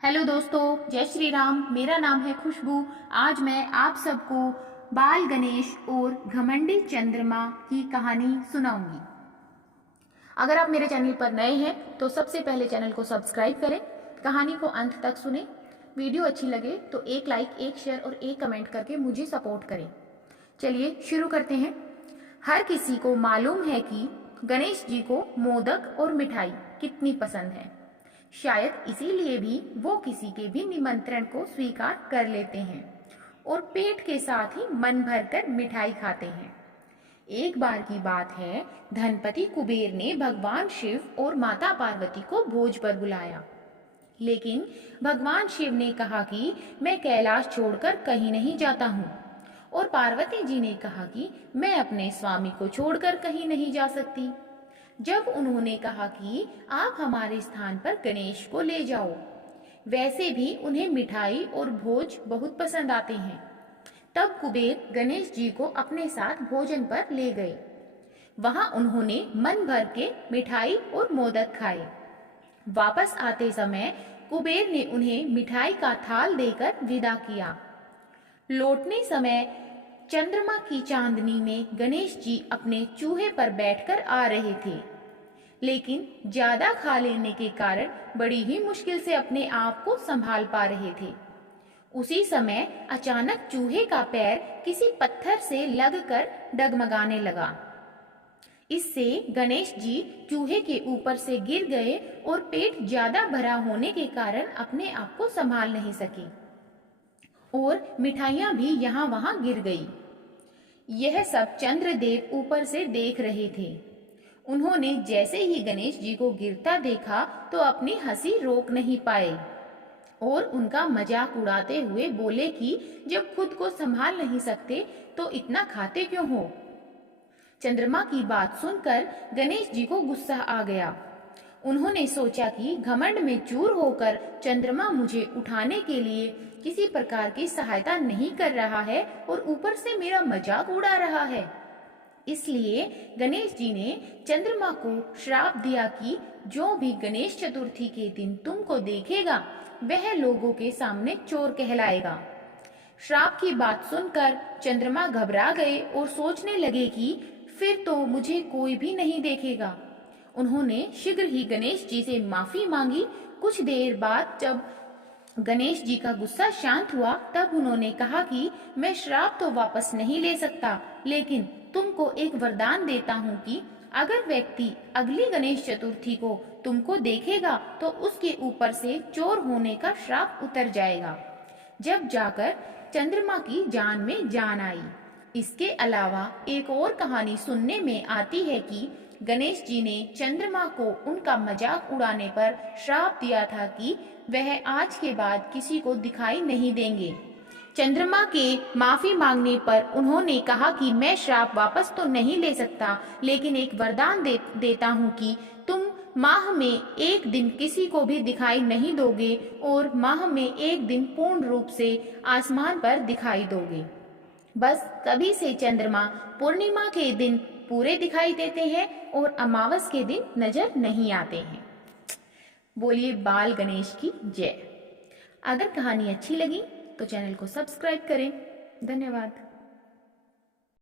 Hello दोस्तों, जय श्री राम। मेरा नाम है खुशबू। आज मैं आप सबको बाल गणेश और घमंडी चंद्रमा की कहानी सुनाऊंगी। अगर आप मेरे चैनल पर नए हैं तो सबसे पहले चैनल को सब्सक्राइब करें, कहानी को अंत तक सुनें। वीडियो अच्छी लगे तो एक लाइक, एक शेयर और एक कमेंट करके मुझे सपोर्ट करें। चलिए शुरू करते हैं। हर किसी को मालूम है कि गणेश जी को मोदक और मिठाई कितनी पसंद है। शायद इसीलिए भी वो किसी के भी निमंत्रण को स्वीकार कर लेते हैं और पेट के साथ ही मन भरकर मिठाई खाते हैं। एक बार की बात है, धनपति कुबेर ने भगवान शिव और माता पार्वती को भोज पर बुलाया। लेकिन भगवान शिव ने कहा कि मैं कैलाश छोड़कर कहीं नहीं जाता हूँ, और पार्वती जी ने कहा कि मैं अपने स्वामी को छोड़कर कहीं नहीं जा सकती। जब उन्होंने कहा कि आप हमारे स्थान पर गणेश को ले जाओ, वैसे भी उन्हें मिठाई और भोज बहुत पसंद आते हैं, तब कुबेर गणेश जी को अपने साथ भोजन पर ले गए। वहां उन्होंने मन भर के मिठाई और मोदक खाए। वापस आते समय कुबेर ने उन्हें मिठाई का थाल देकर विदा किया। लौटने समय चंद्रमा की चांदनी में गणेश जी अपने चूहे पर बैठकर आ रहे थे, लेकिन ज्यादा खा लेने के कारण बड़ी ही मुश्किल से अपने आप को संभाल पा रहे थे। उसी समय अचानक चूहे का पैर किसी पत्थर से लगकर डगमगाने लगा। इससे गणेश जी चूहे के ऊपर से गिर गए और पेट ज्यादा भरा होने के कारण अपने आप को संभाल नहीं सके और मिठाइयां भी यहाँ वहां गिर गई। यह सब चंद्रदेव ऊपर से देख रहे थे। उन्होंने जैसे ही गणेश जी को गिरता देखा तो अपनी हंसी रोक नहीं पाए और उनका मजाक उड़ाते हुए बोले कि जब खुद को संभाल नहीं सकते तो इतना खाते क्यों हो। चंद्रमा की बात सुनकर गणेश जी को गुस्सा आ गया। उन्होंने सोचा कि घमंड में चूर होकर चंद्रमा मुझे उठाने के लिए किसी प्रकार की सहायता नहीं कर रहा है और ऊपर से मेरा मजाक उड़ा रहा है। इसलिए गणेश जी ने चंद्रमा को श्राप दिया कि जो भी गणेश चतुर्थी के दिन तुमको देखेगा वह लोगों के सामने चोर कहलाएगा। श्राप की बात सुनकर चंद्रमा घबरा गए और सोचने लगे कि फिर तो मुझे कोई भी नहीं देखेगा। उन्होंने शीघ्र ही गणेश जी से माफी मांगी। कुछ देर बाद जब गणेश जी का गुस्सा शांत हुआ तब उन्होंने कहा कि मैं श्राप तो वापस नहीं ले सकता, लेकिन तुमको एक वरदान देता हूँ कि अगर व्यक्ति अगली गणेश चतुर्थी को तुमको देखेगा तो उसके ऊपर से चोर होने का श्राप उतर जाएगा। जब जाकर चंद्रमा की जान में जान आई। इसके अलावा एक और कहानी सुनने में आती है कि गणेश जी ने चंद्रमा को उनका मजाक उड़ाने पर श्राप दिया था कि वह आज के बाद किसी को दिखाई नहीं देंगे। चंद्रमा के माफी मांगने पर उन्होंने कहा कि मैं श्राप वापस तो नहीं ले सकता, लेकिन एक वरदान देता हूँ कि तुम माह में एक दिन किसी को भी दिखाई नहीं दोगे और माह में एक दिन पूर्ण रूप से आसमान पर दिखाई दोगे। बस तभी से चंद्रमा पूर्णिमा के दिन पूरे दिखाई देते हैं और अमावस के दिन नजर नहीं आते हैं। बोलिए बाल गणेश की जय। अगर कहानी अच्छी लगी तो चैनल को सब्सक्राइब करें। धन्यवाद।